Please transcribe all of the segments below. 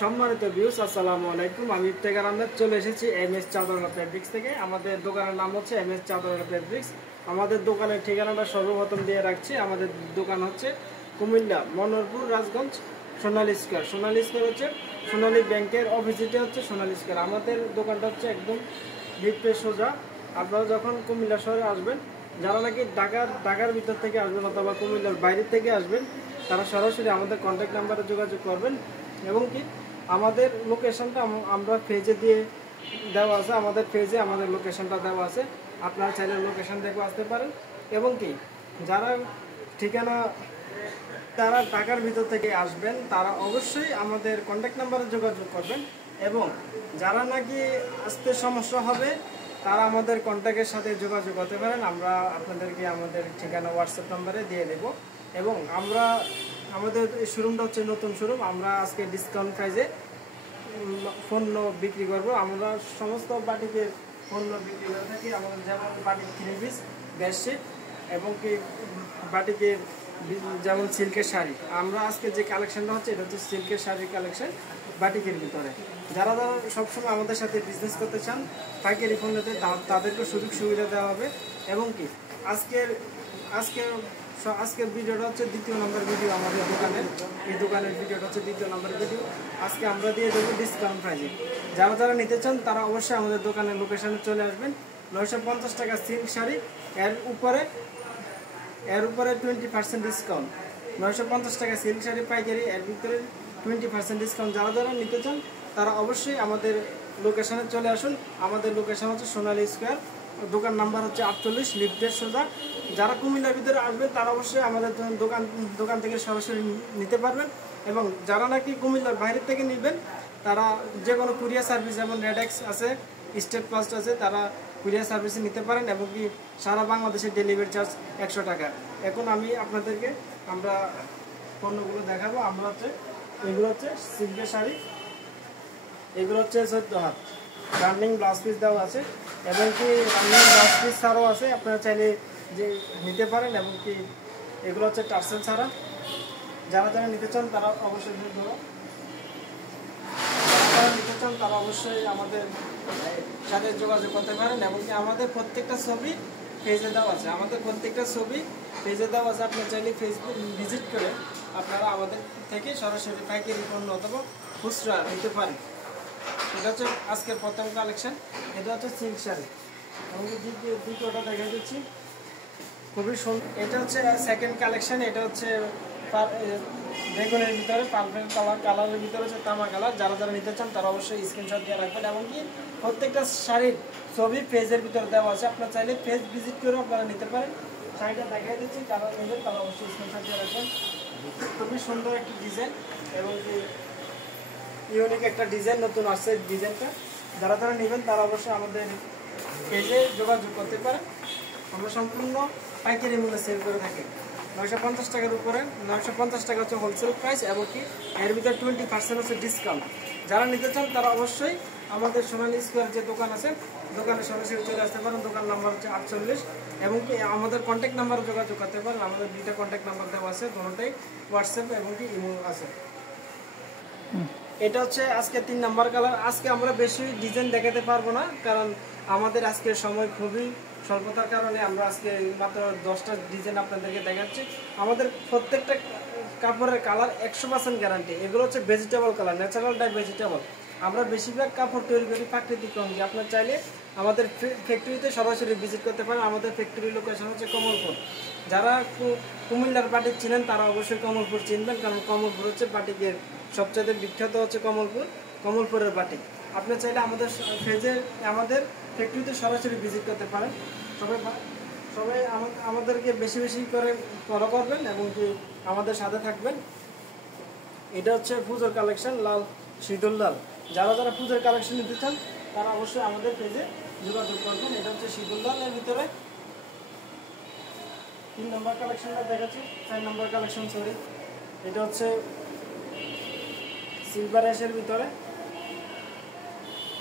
সম্মানিত ভিউস, আসসালামু আলাইকুম। আমি ইফতেখার আহমেদ চলে এসেছি এমএস চাদরঘাট ফেব্রিক্স থেকে। আমাদের দোকানের নাম হচ্ছে এমএস চাদরঘাট ফেব্রিক্স। আমাদের দোকানের ঠিকানাটা সর্বপ্রথম দিয়ে রাখছি। আমাদের দোকান হচ্ছে কুমিল্লা মনোহরপুর রাজগঞ্জ সোনালী স্কয়ার। সোনালী স্কয়ার হচ্ছে সোনালী ব্যাংকের অপোজিটে হচ্ছে সোনালী স্কয়ার। আমাদের দোকানটা হচ্ছে একদম লিফটের সোজা। আপনারা যখন কুমিল্লা শহরে আসবেন, যারা নাকি ঢাকার ভিতর থেকে আসবেন অথবা কুমিল্লার বাইরে থেকে আসবেন, তারা সরাসরি আমাদের কন্ট্যাক্ট নাম্বারে যোগাযোগ করবেন। এবং কি আমাদের লোকেশনটা আমরা পেজে দিয়ে দেওয়া আছে। আমাদের পেজে আমাদের লোকেশনটা দেওয়া আছে, আপনারা চাইলে লোকেশন দেখে আসতে পারেন। এবং কি যারা ঠিকানা তারা ঢাকার ভিতর থেকে আসবেন, তারা অবশ্যই আমাদের কন্ট্যাক্ট নাম্বারে যোগাযোগ করবেন। এবং যারা নাকি আসতে সমস্যা হবে, তারা আমাদের কন্ট্যাক্টের সাথে যোগাযোগ করতে পারেন। আমরা আপনাদেরকে আমাদের ঠিকানা হোয়াটসঅ্যাপ নাম্বারে দিয়ে দেব। এবং আমাদের শোরুমটা হচ্ছে নতুন শোরুম। আমরা আজকে ডিসকাউন্ট প্রাইসে পণ্য বিক্রি করব। আমরা সমস্ত বাটিকের পণ্য বিক্রি করে থাকি। আমাদের যেমন বাটিক 3 পিস বেডশিট এবং কি বাটিকের যেমন সিল্কের শাড়ি। আমরা আজকে যে কালেকশনটা হচ্ছে, এটা হচ্ছে সিল্কের শাড়ির কালেকশন বাটিকের ভিতরে। যারা সবসময় আমাদের সাথে বিজনেস করতে চান পাইকারি পণ্যতে, তাদেরকে সুযোগ সুবিধা দেওয়া হবে। এবং কি আজকের ভিডিওটা হচ্ছে 2য় নম্বর ভিডিও আমাদের দোকানের। এই দোকানের ভিডিওটা হচ্ছে 2য় নম্বর ভিডিও। আজকে আমরা দিয়ে দেবো ডিসকাউন্ট প্রাইজে। যারা নিতে চান তারা অবশ্যই আমাদের দোকানের লোকেশনে চলে আসবেন। 950 টাকা সিল্ক শাড়ি, এর উপরে 20% ডিসকাউন্ট। 950 টাকা সিল্ক শাড়ি পাইকারি, এর ভিতরে 20% ডিসকাউন্ট। যারা নিতে চান তারা অবশ্যই আমাদের লোকেশনে চলে আসুন। আমাদের লোকেশন হচ্ছে সোনালী স্কয়ার, দোকান নাম্বার হচ্ছে 48, লিফটের সোজা। যারা কুমিল্লার ভিতরে আসবেন তারা অবশ্যই আমাদের দোকান থেকে সরাসরি নিতে পারবেন। এবং যারা নাকি কুমিল্লার বাইরে থেকে নেবেন, তারা যে কোনো কুরিয়ার সার্ভিস, যেমন রেডেক্স আছে, স্টেট ফাস্ট আছে, তারা কুরিয়ার সার্ভিসে নিতে পারেন। এবং কি সারা বাংলাদেশের ডেলিভারি চার্জ 100 টাকা। এখন আমি আপনাদেরকে আমরা পণ্যগুলো দেখাবো। এগুলো হচ্ছে সিল্কের শাড়ি, এগুলো হচ্ছে 14 হাত রানিং ব্লাউজ পিস দেওয়া আছে। এবং কি রানিং ব্লাউজ পিস ছাড়াও আছে, আপনারা চাইলে যে নিতে পারেন। এবং কি এগুলো হচ্ছে টার্সেল ছাড়া। যারা নিতে চান তারা অবশ্যই আমাদের সাথে যোগাযোগ করতে পারেন। এবং কি আমাদের প্রত্যেকটা ছবি পেজে দেওয়া আছে। আপনারা চাইলে ফেসবুক ভিজিট করে আপনারা আমাদের থেকে সরাসরি পাইকারি পণ্য অথবা খুচরা নিতে পারেন। এটা হচ্ছে আজকের প্রথম কালেকশন। এটা হচ্ছে সিল্ক শাড়ি। আমি দ্বিতীয়টা দেখা দিচ্ছি, খুবই সুন্দর। এটা হচ্ছে সেকেন্ড কালেকশন। এটা হচ্ছে বেগুনের ভিতরে পার্পল কালারের ভিতরে হচ্ছে তামা কালার। যারা নিতে চান তারা অবশ্যই স্ক্রিনশট দিয়ে রাখবেন। এমনকি প্রত্যেকটা শাড়ির ছবি পেজের ভিতরে দেওয়া আছে, আপনারা চাইলে পেজ ভিজিট করে আপনারা নিতে পারেন। শাড়িটা দেখাই দিচ্ছি, যারা নেবেন তারা অবশ্যই স্ক্রিনশট দিয়ে রাখবেন। খুবই সুন্দর একটি ডিজাইন এবং ইউনিক একটা ডিজাইন, নতুন আসছে ডিজাইনটা। যারা নেবেন তারা অবশ্যই আমাদের পেজে যোগাযোগ করতে পারেন। আমরা সম্পূর্ণ পাইকারি মূল্যে সেল করে থাকি। 950 টাকার উপরে 950 টাকা হচ্ছে হোলসেল প্রাইস। এবং কি এর ভিতরে 20% হচ্ছে ডিসকাউন্ট। যারা নিতে চান তারা অবশ্যই আমাদের সোনালী স্কয়ার যে দোকান আছে, দোকানে সরাসরি চলে আসতে পারেন। দোকান নাম্বার হচ্ছে 48। এবং কি আমাদের কন্ট্যাক্ট নাম্বারে যোগাযোগ করতে পারেন। আমাদের 2টা কন্ট্যাক্ট নাম্বার দেওয়া আছে, দুটোটাই হোয়াটসঅ্যাপ এবং কি ইমো আছে। এটা হচ্ছে আজকে 3 নাম্বার কালার। আজকে আমরা বেশি ডিজাইন দেখাতে পারবো না, কারণ আমাদের আজকে সময় খুবই স্বল্পতার কারণে আমরা আজকে মাত্র 10টা ডিজাইন আপনাদেরকে দেখাচ্ছি। আমাদের প্রত্যেকটা কাপড়ের কালার 100% গ্যারান্টি। এগুলো হচ্ছে vegetable colour, natural die vegetable. আমরা বেশিরভাগ কাপড় তৈরি করি প্রাকৃতিক রঙে। আপনার চাইলে আমাদের ফ্যাক্টরিতে সরাসরি ভিজিট করতে পারেন। আমাদের ফ্যাক্টরি লোকেশন হচ্ছে কমলপুর। যারা কুমিল্লার বাটিক চিনেন তারা অবশ্যই কমলপুর চিনবেন, কারণ কমলপুর হচ্ছে বাটিকের সবচেয়ে বিখ্যাত হচ্ছে কমলপুরের বাটিক। আপনি চাইলে আমাদের ফ্যাক্টরিতে সরাসরি ভিজিট করতে পারেন। সবাই আমাদেরকে বেশি করে ফলো করবেন এবং কি আমাদের সাথে থাকবেন। এটা হচ্ছে পুজোর কালেকশন, লাল সিঁদুর লাল। যারা পুজোর কালেকশন নিতে চান তারা অবশ্যই আমাদের পেজে যোগাযোগ করবেন। এটা হচ্ছে সিঁদুর লালের ভিতরে 3 নম্বর কালেকশনটা দেখাচ্ছি, 4 নম্বর কালেকশন সরি। এটা হচ্ছে সিলভার অ্যাশের ভিতরে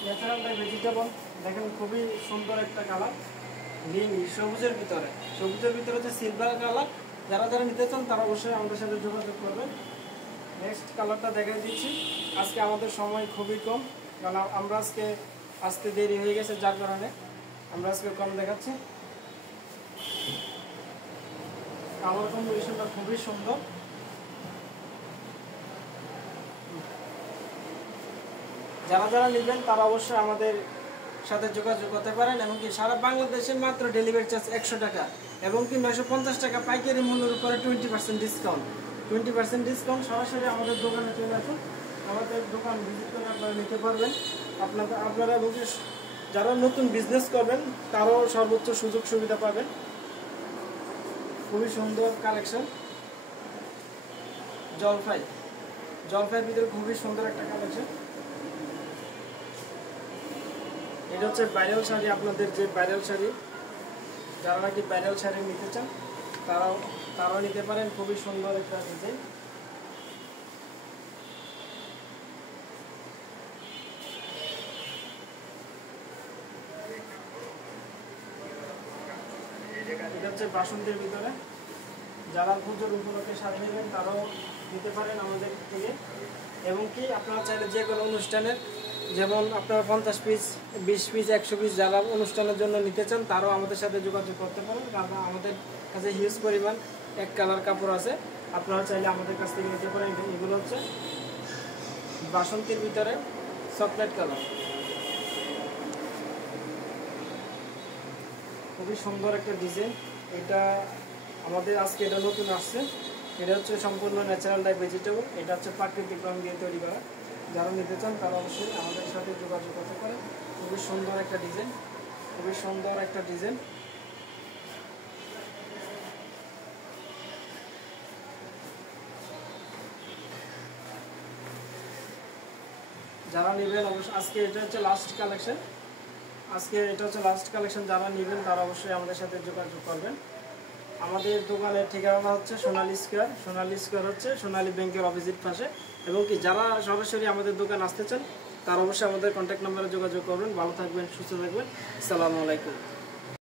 ন্যাচারাল ভেজিটেবল। দেখেন খুবই সুন্দর একটা কালার, নীল সবুজের ভিতরে হচ্ছে সিলভার কালার। যারা নিতে চান তারা অবশ্যই আমাদের সাথে যোগাযোগ করবেন। নেক্সট কালারটা দেখাই দিচ্ছি। আজকে আমাদের সময় খুবই কম, কারণ আমরা আজকে আসতে দেরি হয়ে গেছে, যার কারণে আমরা আজকে কম দেখাচ্ছি। কালার কম্বিনেশনটা খুবই সুন্দর। যারা যারা নেবেন তারা অবশ্যই আমাদের সাথে যোগাযোগ করতে পারেন, এবং কি সারা বাংলাদেশে মাত্র ডেলিভারি চার্জ 100 টাকা, এবং কি 950 টাকা পাইকারি মূল্যের উপরে 20% ডিসকাউন্ট। 20% ডিসকাউন্ট। সরাসরি আমাদের দোকানে চলে আসুন, আমাদের দোকান ভিজিট করে আপনারা নিতে পারবেন। আপনারা এবং কি যারা নতুন বিজনেস করবেন তারও সর্বোচ্চ সুযোগ সুবিধা পাবেন। খুবই সুন্দর কালেকশন। জলপাইয়ের ভিতরে খুবই সুন্দর একটা কালেকশন। এটা হচ্ছে ভাইরাল শাড়ি, আপনাদের যে ভাইরাল শাড়ি, যারা নাকি ভাইরাল শাড়ি নিতে চান তারাও নিতে পারেন। খুবই সুন্দর একটা ডিজাইন। এটা হচ্ছে বাসন্তীর ভিতরে। যারা পুজোর উপলক্ষে শাড়ি নেবেন তারাও নিতে পারেন আমাদের থেকে, এবং কি আপনারা চাইলে যে কোনো অনুষ্ঠানের, যেমন আপনারা 50 পিস, 20 পিস, 100 পিস যারা অনুষ্ঠানের জন্য নিতে চান তারাও আমাদের সাথে যোগাযোগ করতে পারেন, কারণ আমাদের কাছে হিউজ পরিমাণ এক কালার কাপড় আছে। আপনারা চাইলে আমাদের কাছ থেকে নিতে পারেন। এগুলো হচ্ছে বাসন্তীর ভিতরে চকলেট কালার। খুবই সুন্দর একটা ডিজাইন। এটা আমাদের আজকে এটা নতুন আসছে। এটা হচ্ছে সম্পূর্ণ ন্যাচারাল ডাই ভেজিটেবল। এটা হচ্ছে প্রাকৃতিক রং দিয়ে তৈরি করা। যারা নিতে চান তারা অবশ্যই আমাদের সাথে যোগাযোগ করতে পারেন। খুবই সুন্দর একটা ডিজাইন, খুবই সুন্দর একটা ডিজাইন। যারা নেবেন অবশ্যই, আজকে এটা হচ্ছে লাস্ট কালেকশন। যারা নেবেন তারা অবশ্যই আমাদের সাথে যোগাযোগ করবেন। আমাদের দোকানের ঠিকানা হচ্ছে সোনালী স্কয়ার হচ্ছে সোনালী ব্যাংকের অপোজিট পাশে, এবং কি যারা সরাসরি আমাদের দোকান আসতে চান তারা অবশ্যই আমাদের কন্ট্যাক্ট নাম্বারে যোগাযোগ করবেন। ভালো থাকবেন, সুস্থ থাকবেন। আসসালামু আলাইকুম।